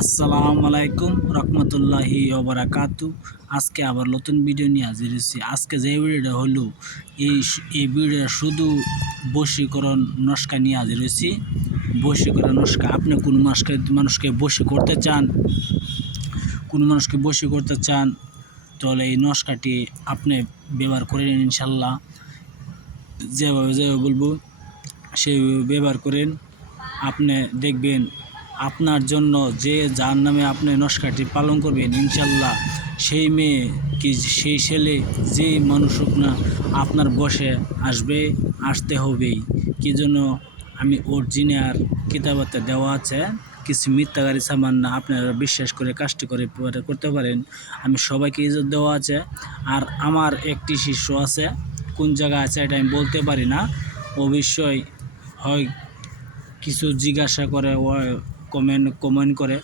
আসসালামু আলাইকুম রহমতুল্লাহি ওবরাকাতু। আজকে আবার নতুন ভিডিও নিয়ে হাজির হয়েছি। আজকে যে ভিডিওটা হলো, এই এই ভিডিওটা শুধু বশীকরণ নস্কা নিয়ে হাজির হয়েছি। বশীকরণ নস্কা, আপনি কোনো মানুষকে মানুষকে বশী করতে চান, কোনো মানুষকে বশী করতে চান, তাহলে এই নস্কাটি আপনি ব্যবহার করে নিন ইনশাল্লাহ যেভাবে যেভাবে বলব সেইভাবে ব্যবহার করেন। আপনি দেখবেন আপনার জন্য যে যার নামে আপনি নস্কাটি পালন করবেন ইনশাল্লাহ সেই মেয়ে কি সেই ছেলে যে মানুষ হোক না, আপনার বসে আসবে, আসতে হবেই। কি জন্য? আমি অরিজিনাল কিতাবাতে দেওয়া আছে, কিছু মিথ্যাগারি সামান না আপনারা বিশ্বাস করে কাজটি করে করতে পারেন। আমি সবাইকে ইজ্জত দেওয়া আছে। আর আমার একটি শিষ্য আছে, কোন জায়গায় আছে এটা আমি বলতে পারি না। অবশ্যই হয় কিছু জিজ্ঞাসা করে কমেন্ট কমেন্ট করে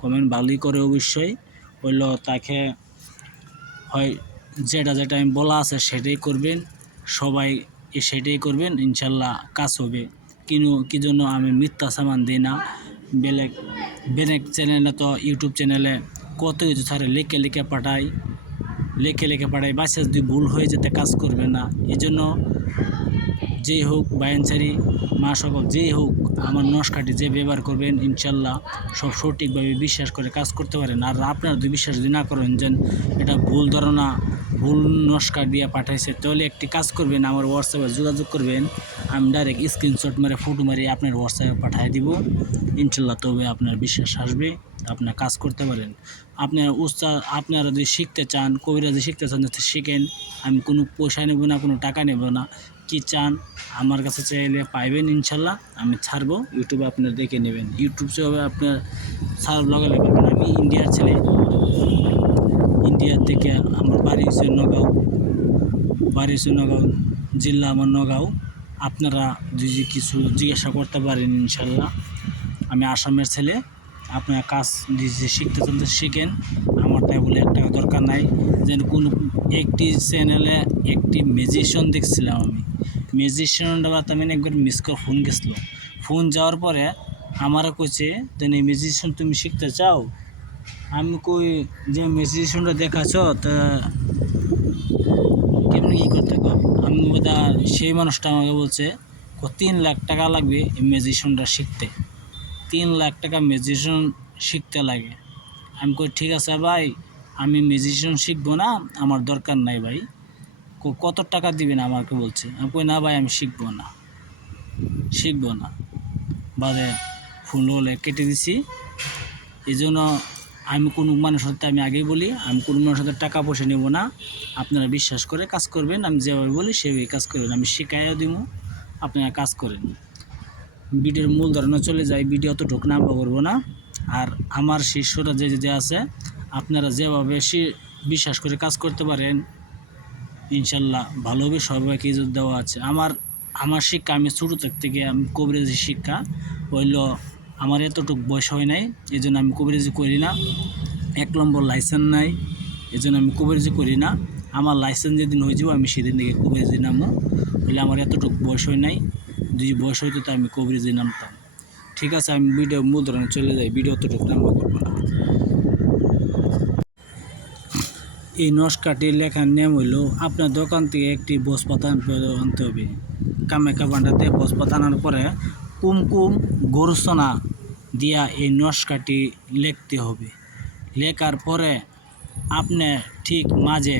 কমেন্ট ভালোই করে অবশ্যই। হইল তাকে হয় যেটা যেটা আমি বলা আছে সেটাই করবেন, সবাই সেটাই করবেন, ইনশাল্লাহ কাজ হবে। কিনু, কি জন্য আমি মিথ্যা সামান দিই না? বেলেগ বেলেগ চ্যানেলে তো ইউটিউব চ্যানেলে কত কিছু ছাড়ে, লিখে লিখে পাঠাই, লিখে লিখে পাঠাই বাসা যদি ভুল হয়ে যেতে কাজ করবে না। এই জন্য যেই হোক বায়ানচারি মা সকল যেই হোক, আমার নস্কাটি যে ব্যবহার করবেন, ইনশাল্লাহ সব সঠিকভাবে বিশ্বাস করে কাজ করতে পারেন। আর আপনারা যদি বিশ্বাস যদি না করেন যে এটা ভুল ধারণা, ভুল নস্কা দিয়ে পাঠাইছে, তাহলে একটি কাজ করবেন, আমার হোয়াটসঅ্যাপে যোগাযোগ করবেন। আমি ডাইরেক্ট স্ক্রিনশট মেরে ফটো মেরে আপনার হোয়াটসঅ্যাপে পাঠিয়ে দিব। ইনশাল্লাহ তবে আপনার বিশ্বাস আসবে আপনার কাজ করতে পারেন। আপনার উস্তাদ আপনারা যদি শিখতে চান, কবিরা যদি শিখতে চান শিখেন, আমি কোনো পয়সা নেব না, কোনো টাকা নেব না। কি চান আমার কাছে চাইলে পাইবেন ইনশাল্লাহ, আমি ছাড়বো। ইউটিউবে আপনারা দেখে নেবেন। ইউটিউব সেভাবে আপনার ছাড় লাগালে পাবেন আমি ইন্ডিয়ার ছেলে। ইন্ডিয়ার থেকে আমার বাড়ি হচ্ছে নগাঁও। বাড়ি হচ্ছে নগাঁও। জেলা আমার নগাঁও। আপনারা যদি কিছু জিজ্ঞাসা করতে পারেন ইনশাল্লাহ। আমি আসামের ছেলে। আপনার কাজ নিজে শিখতে চলতে শিখেন। আমার তাই বলে একটা দরকার নাই। যেন কোনো একটি চ্যানেলে একটি ম্যাজিশিয়ান দেখছিলাম আমি। ম্যাজিশিয়ানটা আমি একবার মিস করে ফোন গেছিল। ফোন যাওয়ার পরে আমারও কইছে যে এই ম্যাজিশিয়ান তুমি শিখতে চাও? আমি কই, যে মিউজিশিয়ানটা দেখাছ, তা কেমনি কী করতে আমি বোধা সেই মানুষটা আমাকে বলছে তিন লাখ টাকা লাগবে এই ম্যাজিশিয়ানটা শিখতে। তিন লাখ টাকা ম্যাজিশিয়ান শিখতে লাগে। আমি কই, ঠিক আছে ভাই, আমি মিউজিশিয়ান শিখব না, আমার দরকার নাই ভাই। কত টাকা দিবেন আমাকে বলছে? আমি কই, না ভাই, আমি শিখব না। শিখব না। বাদে ফোন হলে কেটে দিছি। এই জন্য আমি কোনো মানুষের সাথে আমি আগেই বলি, আমি কোনো মানুষের সাথে টাকা পয়সা নেব না। আপনারা বিশ্বাস করে কাজ করবেন, আমি যেভাবে বলি সেভাবে কাজ করবেন। আমি শিখাইয়া দিব আপনারা কাজ করেন। ভিডিওর মূল ধারণা চলে যায়, ভিডিও অতটুকু নাম্বা করব না। আর আমার শিষ্যরা যে যে আছে, আপনারা যেভাবে বিশ্বাস করে কাজ করতে পারেন ইনশাল্লাহ ভালোভাবে সবাইকে ইজ্জত দেওয়া আছে। আমার আমার শিক্ষা, আমি ছোটো থাক আমি কবিরাজি শিক্ষা, হইল আমার এতটুকু বয়স হয় নাই এই জন্য আমি কবিরাজি করি না। এক নম্বর লাইসেন্স নাই এই জন্য আমি কবিরাজি করি না। আমার লাইসেন্স যেদিন হয়ে যাব, আমি সেদিন থেকে কবিরাজি নামো। হইলে আমার এতটুকু বয়স হয় নাই, যদি বয়স হইতো তো আমি কবিরাজি নামতাম। ঠিক আছে, আমি ভিডিও ধরনের চলে যাই ভিডিও অতটুকু নাম্বার করব না। এই নস্কাটি লেখার নিয়ম হইল, আপনার দোকান থেকে একটি বসপাতা আনতে হবে। কামেকা বান্ডাতে বসপাতা আনার পরে কুমকুম গরুসনা দিয়া এই নস্কাটি লিখতে হবে। লেখার পরে আপনি ঠিক মাঝে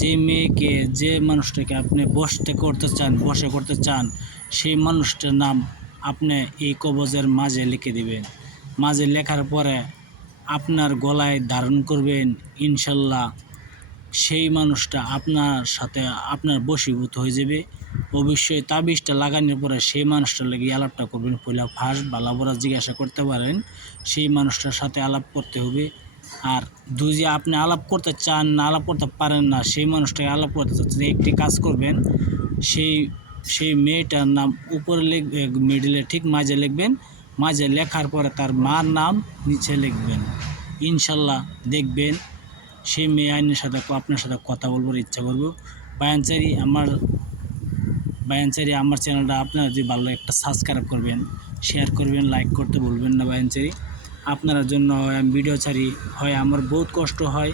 যে মেয়েকে, যে মানুষটাকে আপনি বসতে করতে চান, বসে করতে চান, সেই মানুষটার নাম আপনি এই কবজের মাঝে লিখে দিবেন। মাঝে লেখার পরে আপনার গলায় ধারণ করবেন, ইনশাল্লাহ সেই মানুষটা আপনার সাথে আপনার বশীভূত হয়ে যাবে। অবশ্যই তাবিজটা লাগানোর পরে সেই মানুষটার লেগে আলাপটা করবেন, পয়লা ফার্স্ট বালাবরা জিজ্ঞাসা করতে পারেন, সেই মানুষটার সাথে আলাপ করতে হবে। আর দুই যে আপনি আলাপ করতে চান না, আলাপ করতে পারেন না, সেই মানুষটাকে আলাপ করতে চাচ্ছেন একটি কাজ করবেন, সেই সেই মেয়েটার নাম উপরে লিখ মিডিলে ঠিক মাঝে লিখবেন মাঝে লেখার পরে তার মার নাম নিচে লিখবেন। ইনশাল্লাহ দেখবেন সেই মেয়ে আইনের সাথে আপনার সাথে কথা বলবার ইচ্ছা করব। বায়ানচারি আমার বায়ানচারি আমার চ্যানেলটা আপনারা যদি ভালো একটা সাবস্ক্রাইব করবেন শেয়ার করবেন লাইক করতে বলবেন না বায়ানচারি। আপনার জন্য আমি ভিডিও ছাড়ি, হয় আমার বহুত কষ্ট হয়,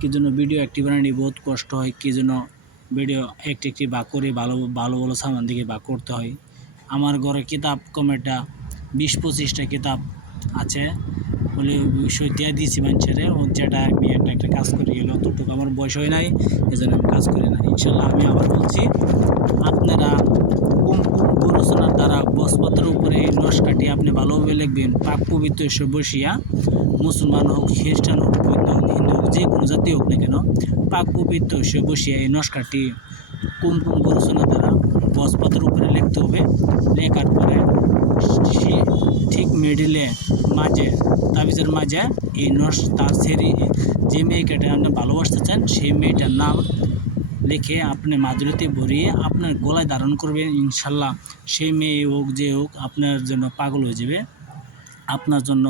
কি জন্য ভিডিও একটি বানানি বহুত কষ্ট হয়, কি জন্য ভিডিও একটি একটি বা করে ভালো ভালো ভালো সামান দিকে বা করতে হয়। আমার ঘরে কিতাব, কমেটা বিশ পঁচিশটা কিতাব আছে। বলে বিষয় দিয়ে দিয়েছি মানুষের। যেটা আমি একটা একটা কাজ করি গেলে অতটুকু আমার বয়স হয় নাই এই জন্য আমি কাজ করি না ইনশাল্লাহ আমি আবার বলছি, আপনারা কুম কুম গরচনার দ্বারা বসপত্রের উপরে এই কাটিয়ে আপনি ভালোভাবে লিখবেন, পাক পবিত্র এসে বসিয়া মুসলমান হোক, খ্রিস্টান হোক, বৌদ্ধ হোক, হিন্দু হোক, যে কোনো জাতি হোক না কেন, পাক পবিত্র এসে বসিয়া এই নস্কাটি কুম কুম গরচনার দ্বারা বসপত্রের উপরে লিখতে হবে, লেখার পরে ঠিক মিডিলে মাঝে, তাবিজের মাঝে এই নস তার সেরি যে মেয়েকে আপনি ভালোবাসতে চান সেই মেয়েটার নাম লিখে আপনি মাদুরিতে ভরিয়ে আপনার গলায় ধারণ করবেন, ইনশাল্লাহ। সেই মেয়ে হোক, যে হোক, আপনার জন্য পাগল হয়ে যাবে। আপনার জন্য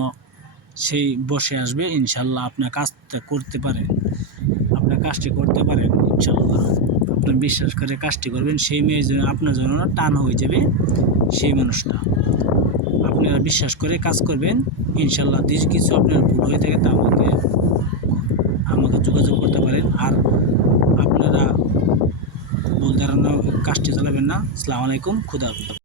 সেই বসে আসবে, ইনশাল্লাহ আপনার কাজটা করতে পারে। আপনার কাজটি করতে পারেন ইনশাল্লাহ। আপনি বিশ্বাস করে কাজটি করবেন, সেই জন্য আপনার জন্য টান হয়ে যাবে, সেই মানুষটা। আপনারা বিশ্বাস করে কাজ করবেন। ইনশাল্লাহ যদি কিছু আপনার ভুল হয়ে থাকে তা আমাকে আমাকে যোগাযোগ করতে পারেন। আর আপনারা ভুল ধারণা কাজটি চালাবেন না। আসসালামু আলাইকুম, খুদা।